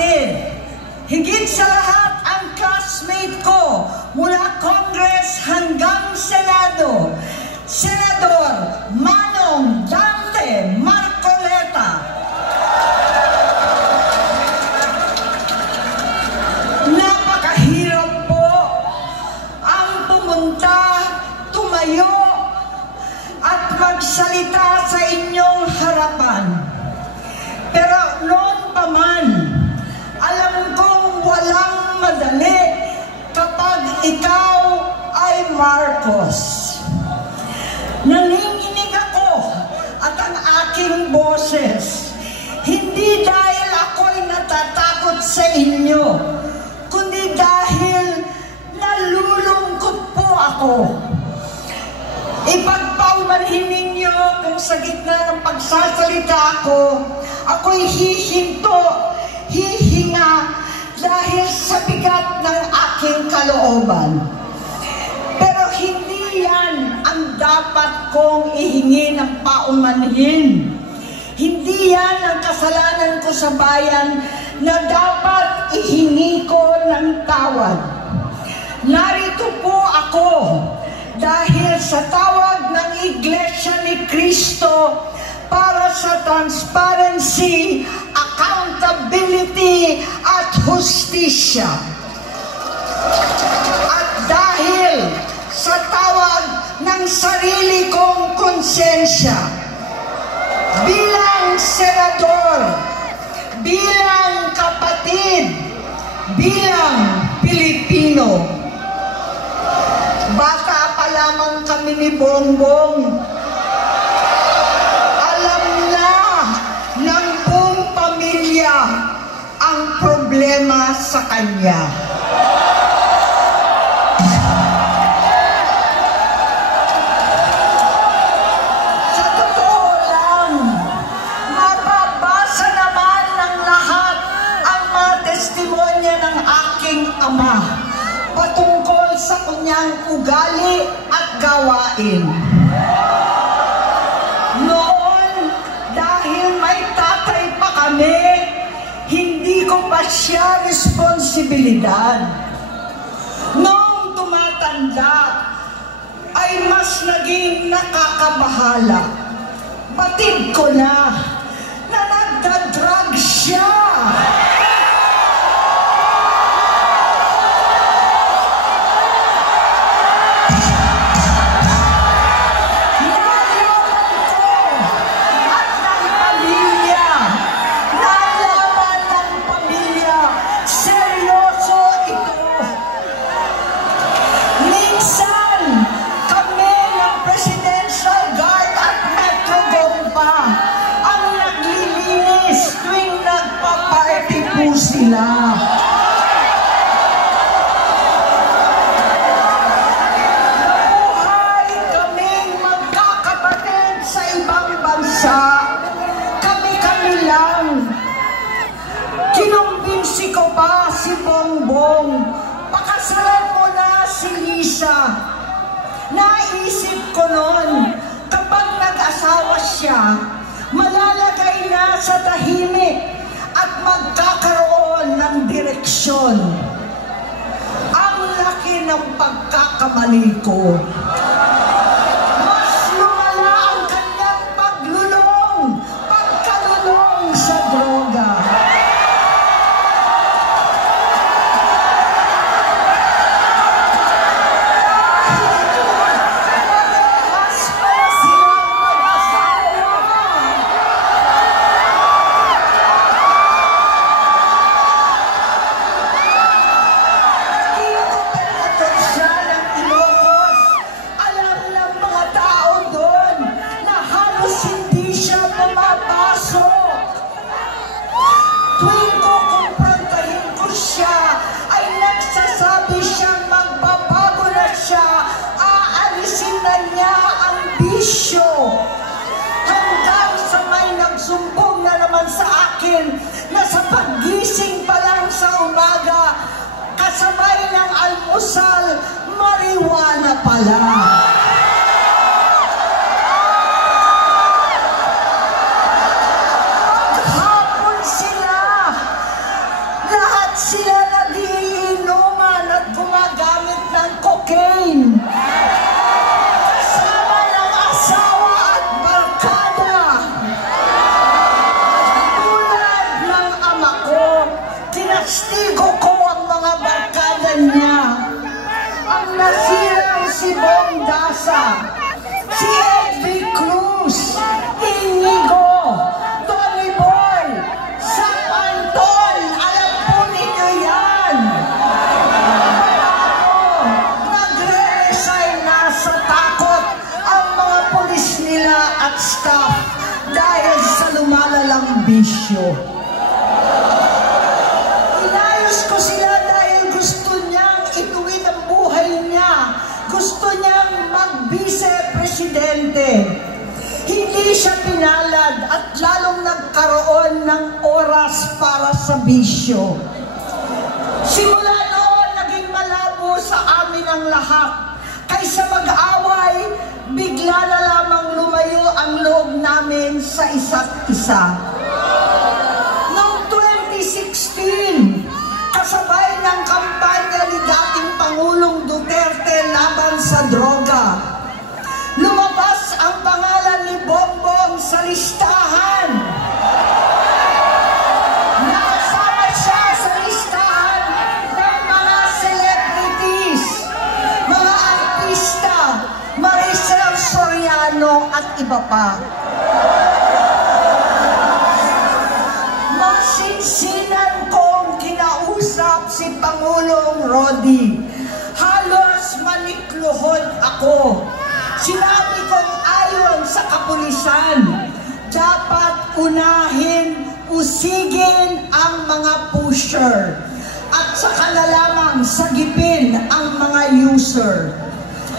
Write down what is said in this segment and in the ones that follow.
kapatid, higit sa lahat ang classmate ko mula Congress hanggang Senado, Senador Manong Dante Marcoleta. Napakahirap po ang pumunta, tumayo at magsalita sa inyong harapan. Pero noon pa man, alam kong walang madali kapag ikaw ay Marcos. Nanginginig ako at ang aking boses, hindi dahil ako'y natatakot sa inyo, kundi dahil nalulungkot po ako. Ipagpaumanhin ninyo kung sa gitna ng pagsasalita ko, ako'y hihinto, hihinga dahil sa bigat ng aking kalooban. Pero hindi yan ang dapat kong ihingi ng paumanhin. Hindi yan ang kasalanan ko sa bayan na dapat ihingi ko ng tawad. Narito po ako dahil sa tawag ng Iglesia ni Cristo para sa transparency, accountability at hustisya. At dahil sa tawag ng sarili kong konsensya, bilang senador, bilang kapatid, bilang Pilipino. Bata pa lamang kami ni Bongbong, alam na ng buong pamilya ang problema sa kanya. Sa totoo lang, mababasa naman ng lahat ang mga testimonya ng aking ama patungkol sa kanyang ugali at gawain. Noon, dahil may tatay pa kami, hindi ko pa siya responsibilidad. Noong tumatanda, ay mas naging nakakabahala. Batid ko na nagda-drug siya. Sila. Nabuhay kaming magkakapatid sa ibang bansa. Kami-kami lang. Kinumbinsi ko pa si Bongbong, pakasalan mo na si Lisa. Naisip ko noon, kapag nag-asawa siya, malalagay na sa tahimik at magkakaroon ng direksyon. Ang laki ng pagkakamali ko. Mas lumala ang kanyang pagkalulong sa droga. Tuwing ko kumprontahin ko siya, ay nagsasabi siyang magbabago na siya, aalisin na niya ang bisyo. Hanggang sa may nagsumbong na naman sa akin na sa paggising pa lang sa umaga, kasabay ng almusal, marijuana pala. Tinastigo ko ang mga barkada niya. Ang nasirang si Bong Dasa, si Edwin Cruz, Inigo, Tony Boy, Sam Anton, alam po ninyo yan. Nagre-resign na sa takot ang mga pulis nila at staff dahil sa lumalalang bisyo. Inayos ko sila dahil gusto niyang ituwid ang buhay niya. Gusto niyang mag-vice-presidente. Hindi siya pinalad at lalong nagkaroon ng oras para sa bisyo. Simula noon, naging malabo sa amin ang lahat. Kaysa mag-away, bigla na lamang lumayo ang loob namin sa isa't isa. Noong 2016, kasabay ng kampanya ni dating Pangulong Duterte laban sa droga, lumabas ang pangalan ni Bongbong sa listahan. Nakasama siya sa listahan ng mga celebrities, mga artista, Maricel Soriano at iba pa. Masinsinan kong kinausap si Pangulong Rodi. Halos manikluhod ako. Sinabi kong ayon sa kapulisan, dapat unahin, usigin ang mga pusher at saka na lamang sagipin ang mga user.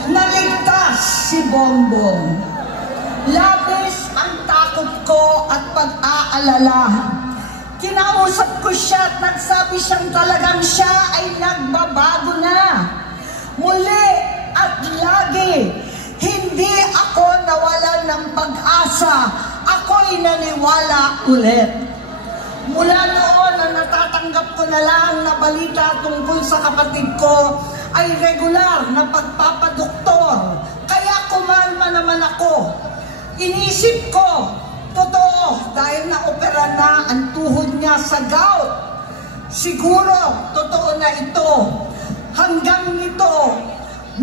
Naligtas si Bongbong. Labis ang takot ko at pag-aalala. Kinausap ko siya at nagsabi siyang talagang siya ay nagbabago na. Muli at lagi, hindi ako nawalan ng pag-asa. Ako'y naniwala ulit. Mula noon na natatanggap ko na lang na balita tungkol sa kapatid ko ay regular na pagpapadoktor. Kaya kumalma naman ako. Inisip ko, totoo, dahil na-opera na ang tuhod niya sa gout. Siguro, totoo na ito. Hanggang nito,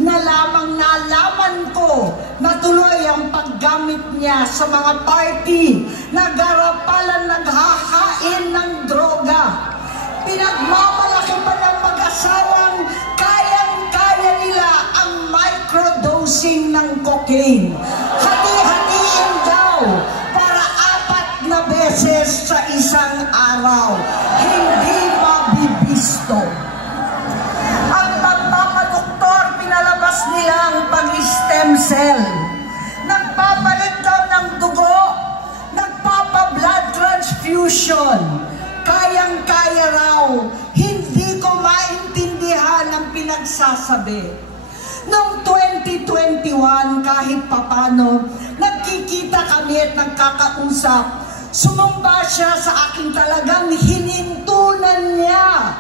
nalaman ko na tuloy ang paggamit niya sa mga party na garapalan naghahain ng droga. Pinagmamalaki pa ng mag-asawang kayang-kaya nila ang microdosing ng cocaine. Hati-hatiin daw para 4 na beses sa isang araw. Hindi mabibisto. Ang magpapadoktor, pinalabas nilang pag-stem cell. Nagpapalit daw ng dugo, nagpapa-blood transfusion. Kayang-kaya raw, hindi ko maintindihan ang pinagsasabi. Noong 2021, kahit papano, nagkikita kami at nagkakausap. Sumamba siya sa akin, talagang hinintunan niya.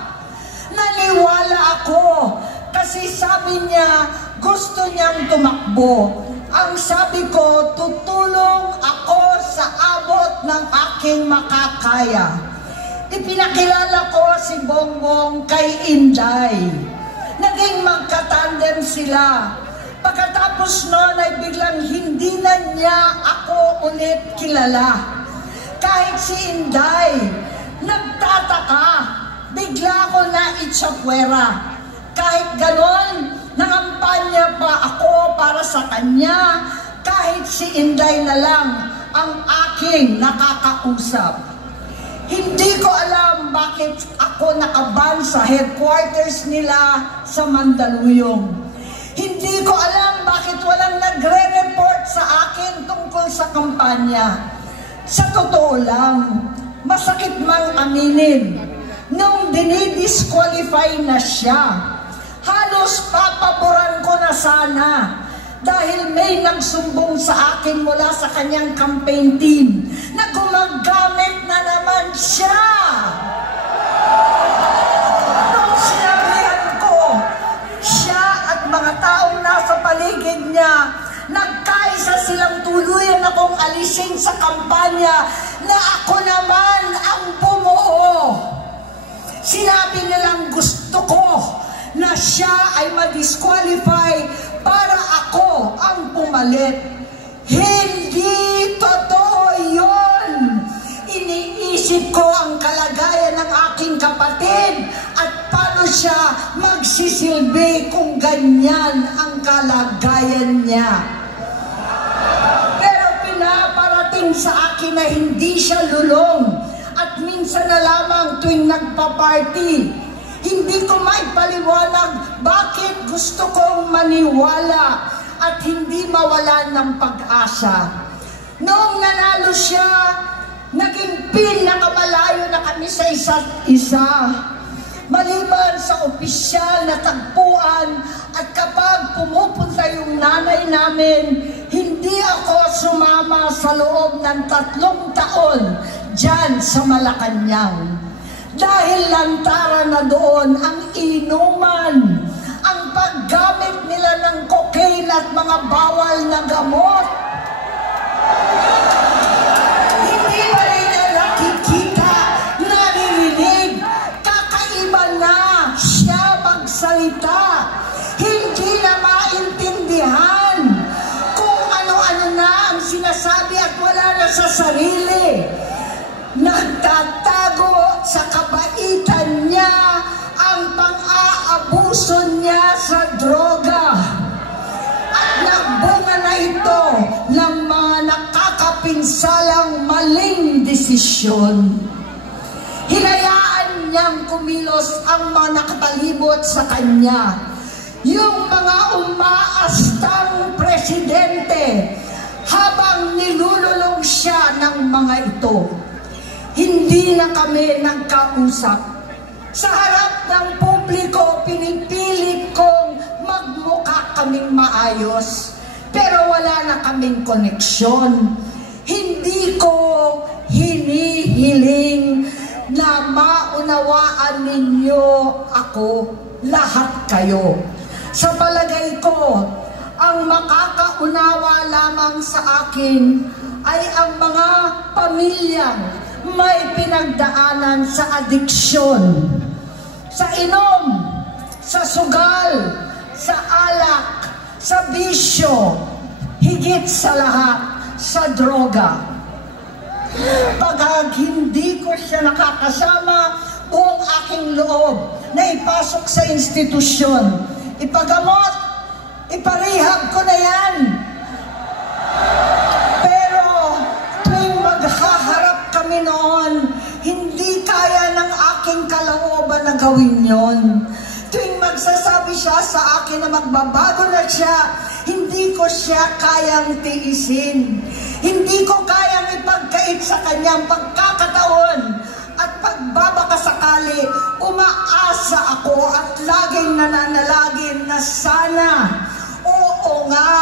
Naniwala ako kasi sabi niya gusto niyang tumakbo. Ang sabi ko, tutulong ako sa abot ng aking makakaya. Ipinakilala ko si Bongbong kay Inday. Naging magkatandem sila. Pagkatapos noon ay biglang hindi na niya ako ulit kilala. Kahit si Inday, nagtataka. Bigla ko na itsapwera. Kahit ganon, nangampanya pa ako para sa kanya. Kahit si Inday na lang ang aking nakakausap. Hindi ko alam bakit ako nakaban sa headquarters nila sa Mandaluyong. Hindi ko alam bakit walang nagre-report sa akin tungkol sa kampanya. Sa totoo lang, masakit mang aminin, nung dinidisqualify na siya, halos papaboran ko na sana dahil may nagsumbong sa akin mula sa kanyang campaign team na gumagamit na naman siya. Nung sinabihan ko, siya at mga taong nasa paligid niya, nagkaisa silang tuluyan akong alisin sa kampanya na ako naman ang bumuo. Sinabi siya ay ma-disqualify para ako ang pumalit. Hindi totoo yun. Iniisip ko ang kalagayan ng aking kapatid at paano siya magsisilbi kung ganyan ang kalagayan niya. Pero pinaparating sa akin na hindi siya lulong at minsan na lamang tuwing nagpa-party. Hindi ko maipaliwanag bakit gusto kong maniwala at hindi mawalan ng pag-asa. Noong nanalo siya, naging pinakamalayo na kami sa isa't isa. Maliban sa opisyal na tagpuan at kapag pumupunta yung nanay namin, hindi ako sumama sa loob ng 3 taon dyan sa Malacanang. Dahil lantaran na doon ang inuman, ang paggamit nila ng cocaine at mga bawal na gamot. Hindi ba nila nakikita, naririnig, kakaiba na siya magsalita. Hindi na maintindihan kung ano-ano na ang sinasabi at wala na sa sarili. Nagtatago sa kabaitan niya ang pang-aabuso niya sa droga. At nagbunga na ito ng mga nakakapinsalang maling desisyon. Hinayaan niyang kumilos ang mga nakapalibot sa kanya. Yung mga umaastang presidente habang nilululong siya ng mga ito. Hindi na kami nagkausap. Sa harap ng publiko, pinipilit kong magmukha kaming maayos. Pero wala na kaming koneksyon. Hindi ko hinihiling na maunawaan ninyo ako, lahat kayo. Sa palagay ko, ang makakaunawa lamang sa akin ay ang mga pamilyang may pinagdaanan sa adiksyon, sa inom, sa sugal, sa alak, sa bisyo, higit sa lahat, sa droga. Pag hindi ko siya nakakasama, buong aking loob na ipasok sa institusyon, ipagamot, iparehab ko na yan. Pero tuwing maghaharap kami noon, hindi kaya ng aking kalooban na gawin yon. Tuwing magsasabi siya sa akin na magbabago na siya, hindi ko siya kayang tiisin. Hindi ko kayang ipagkait sa kanyang pagkakataon at pagbabakasakali. Umaasa ako at laging nananalangin na sana, oo nga,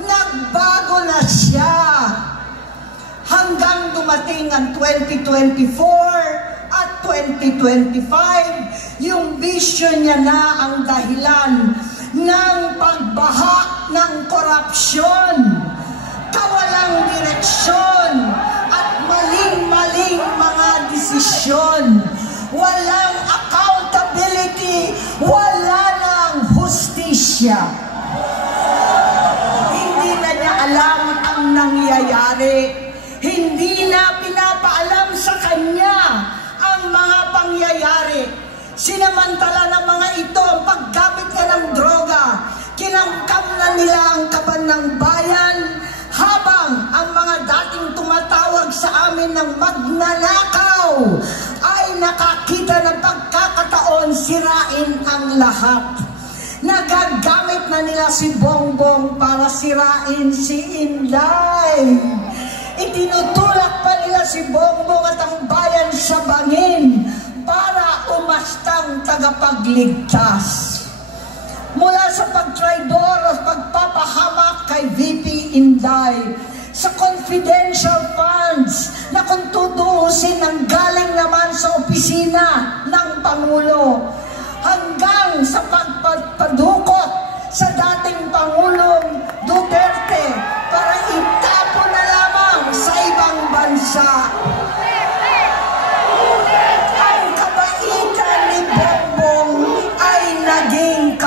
nagbago na siya. Hanggang dumating ang 2024 at 2025, yung bisyo niya na ang dahilan ng pagbaha ng korupsyon, kawalang direksyon, at maling-maling mga desisyon. Walang accountability, wala nang hustisya. Hindi na niya alam ang nangyayari. Hindi na pinapaalam sa kanya ang mga pangyayari. Sinamantala ng mga ito ang paggamit niya ng droga. Kinangkam na nila ang kaban ng bayan, habang ang mga dating tumatawag sa amin ng magnanakaw ay nakakita ng pagkakataon sirain ang lahat. Nagagamit na nila si Bongbong para sirain si Inday. Itinutulak pa nila si Bongbong at ang bayan sa bangin para umastang tagapagligtas. Mula sa pagtraidor at pagpapahamak kay VP Inday, sa confidential funds na kung tutuusin ang galing naman sa opisina ng Pangulo, hanggang sa pagpadukot sa dating Pangulong Duterte para itapo na lamang sa ibang bansa. Ang kabaitan ni Bongbong ay naging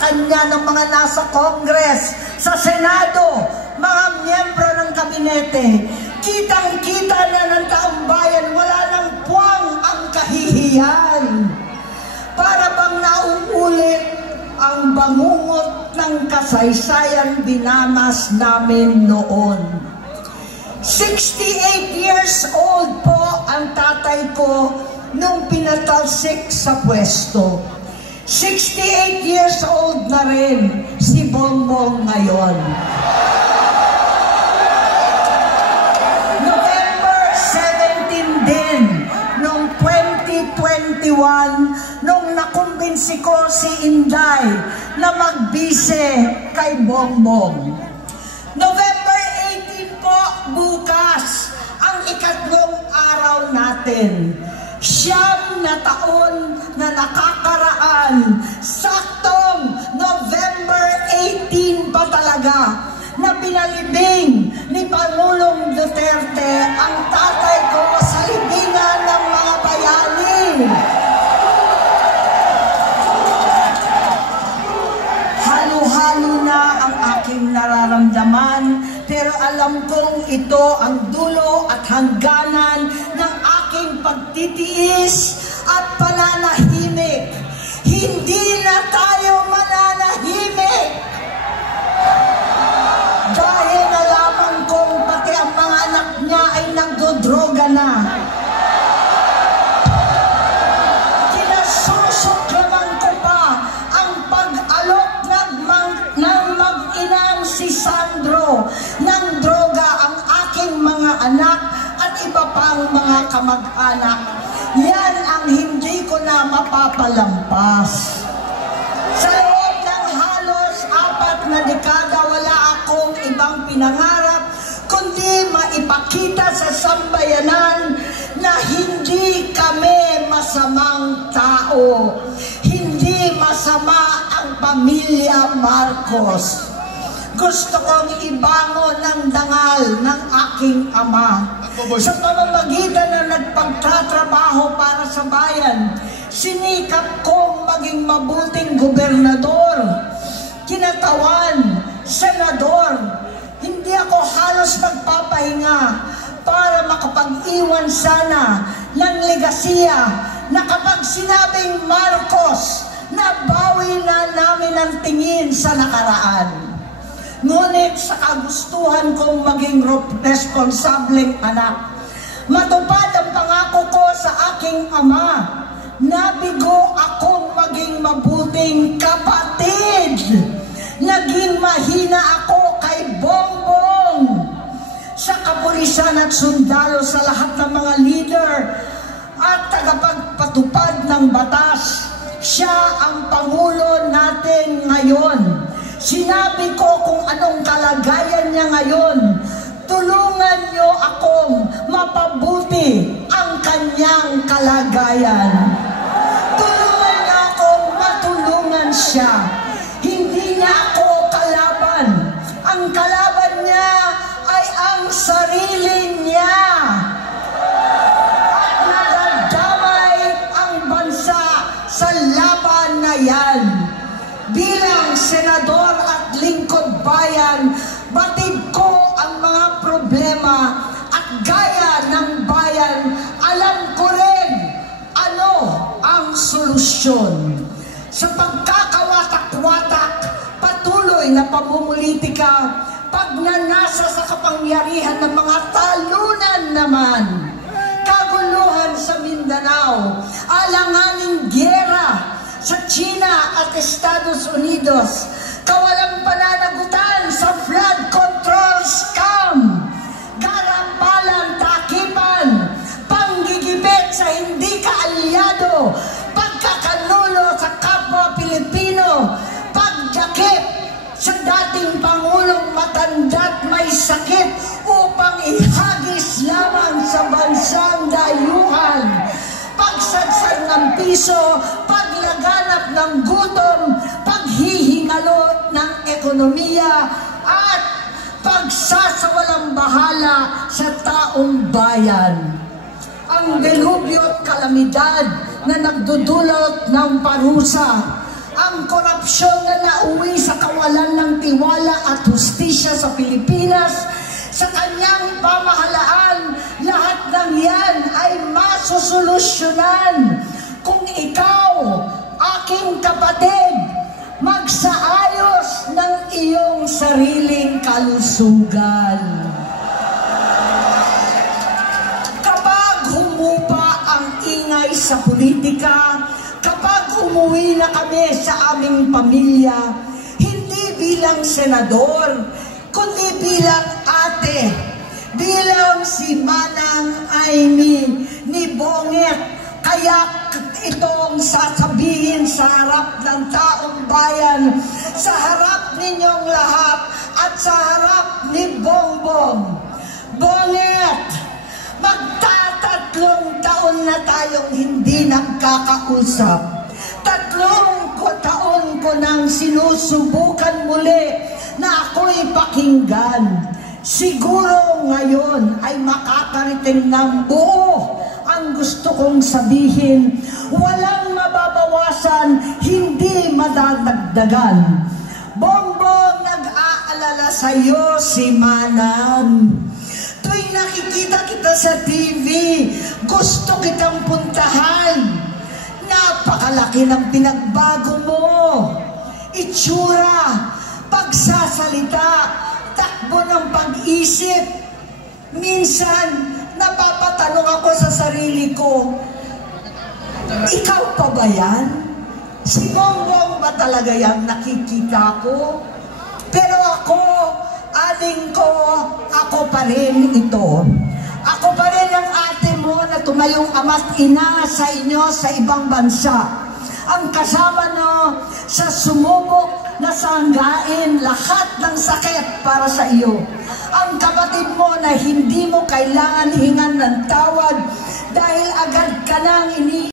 kanya ng mga nasa Congress, sa Senado, mga miyembro ng kabinete. Kitang-kita na ng taong bayan, wala nang puwang ang kahihiyan. Para bang nauulit ang bangungot ng kasaysayan dinamas namin noon. 68 years old po ang tatay ko nung pinatalsik sa pwesto. 68 years old na rin si Bongbong ngayon. November 17 din, noong 2021, nung nakumbinsi ko si Inday na magbise kay Bongbong. November 18 po, bukas, ang ikatlong araw natin. 9 na taon na nakakaraan, saktong November 18 pa talaga, na pinalibing ni Pangulong Duterte ang tatay ko sa libingan ng mga bayani. Halo-halo na ang aking nararamdaman, pero alam kong ito ang dulo at hangganan ng aking pagtitiis at pananahimik. Hindi na tayo mananahimik. Dahil nalaman kong pati ang mga anak niya ay nagdodroga na. Kinasusuklaman ko pa ang pag-alok ng mag-inang si Sandro ng droga ang aking mga anak at iba pang mga kamag-anak. Yan ang hindi ko na mapapalampas. Sa loob ng halos 4 na dekada, wala akong ibang pinangarap kundi maipakita sa sambayanan na hindi kami masamang tao. Hindi masama ang pamilya Marcos. Gusto kong ibangon ng dangal ng aking ama. Sa pamamagitan na nagpagtatrabaho para sa bayan, sinikap kong maging mabuting gobernador, kinatawan, senador. Hindi ako halos nagpapahinga para makapag-iwan sana ng legasiya na kapag sinabing Marcos, nabawi na namin ang tingin sa nakaraan. Ngunit sa kagustuhan kong maging responsableng anak, matupad ang pangako ko sa aking ama, nabigo akong maging mabuting kapatid. Naging mahina ako kay Bongbong. Sa kapulisan at sundalo, sa lahat ng mga leader at tagapagpatupad ng batas, siya ang Pangulo natin ngayon. Sinabi ko kung anong kalagayan niya ngayon. Tulungan niyo akong mapabuti ang kanyang kalagayan. Tulungan niyo akong matulungan siya. Hindi niya ako kalaban. Ang kalaban niya ay ang sarili niya. At nadadamay ang bansa sa laban na yan. Bilang senador at lingkod bayan, batid ko ang mga problema at gaya ng bayan, alam ko rin ano ang solusyon. Sa pagkakawatak-watak, patuloy na pamumulitika, pagnanasa sa kapangyarihan ng mga talunan naman, kaguluhan sa Mindanao, alanganing gyera sa China at Estados Unidos, kawalang pananagutan sa flood control scam, garampalan, takipan, panggigipit sa hindi kaalyado, pagkakanulo sa kapwa Pilipino, pagjakip sa dating Pangulong matanda't may sakit upang ihagis lamang sa bansang dayuhan, pagsadsad ng piso, paglaganap ng gutom, paghihingalo ng ekonomiya, at pagsasawalang bahala sa taong bayan. Ang delubyo at kalamidad na nagdudulot ng parusa ang korupsyon na nauwi sa kawalan ng tiwala at hustisya sa Pilipinas, sa kanyang pamahalaan, lahat ng yan ay masusolusyonan kung ikaw, aking kapatid, magsaayos ng iyong sariling kalusugan. Kapag humupa ang ingay sa politika, kapag umuwi na kami sa aming pamilya, hindi bilang senador, kundi bilang ate, bilang si Manang Amy ni Bonget. Kaya itong sasabihin sa harap ng taong bayan, sa harap ninyong lahat, at sa harap ni Bongbong. Bonget, magtatatlong taon na tayong hindi nagkakausap. 3 taon ko nang sinusubukan muli na ako'y pakinggan. Siguro ngayon ay makakarating ng buo ang gusto kong sabihin. Walang mababawasan, hindi madadagdagan. Bongbong, nag-aalala sa'yo si Manang. Tuwing nakikita kita sa TV, gusto kitang puntahan. Napakalaki ng pinagbago mo. Itsura, pagsasalita, takbo ng pag-isip. Minsan, napapatanong ako sa sarili ko, ikaw pa ba yan? Si Bongbong ba talaga yung nakikita ko? Pero ako, aling ko, ako pa rin ito. Ako pa rin ang ate mo na tumayong ama't ina sa inyo sa ibang bansa. Ang kasama no sa sumubok na sanggain lahat ng sakit para sa iyo. Ang kapatid mo na hindi mo kailangan hingan ng tawad dahil agad ka nang ini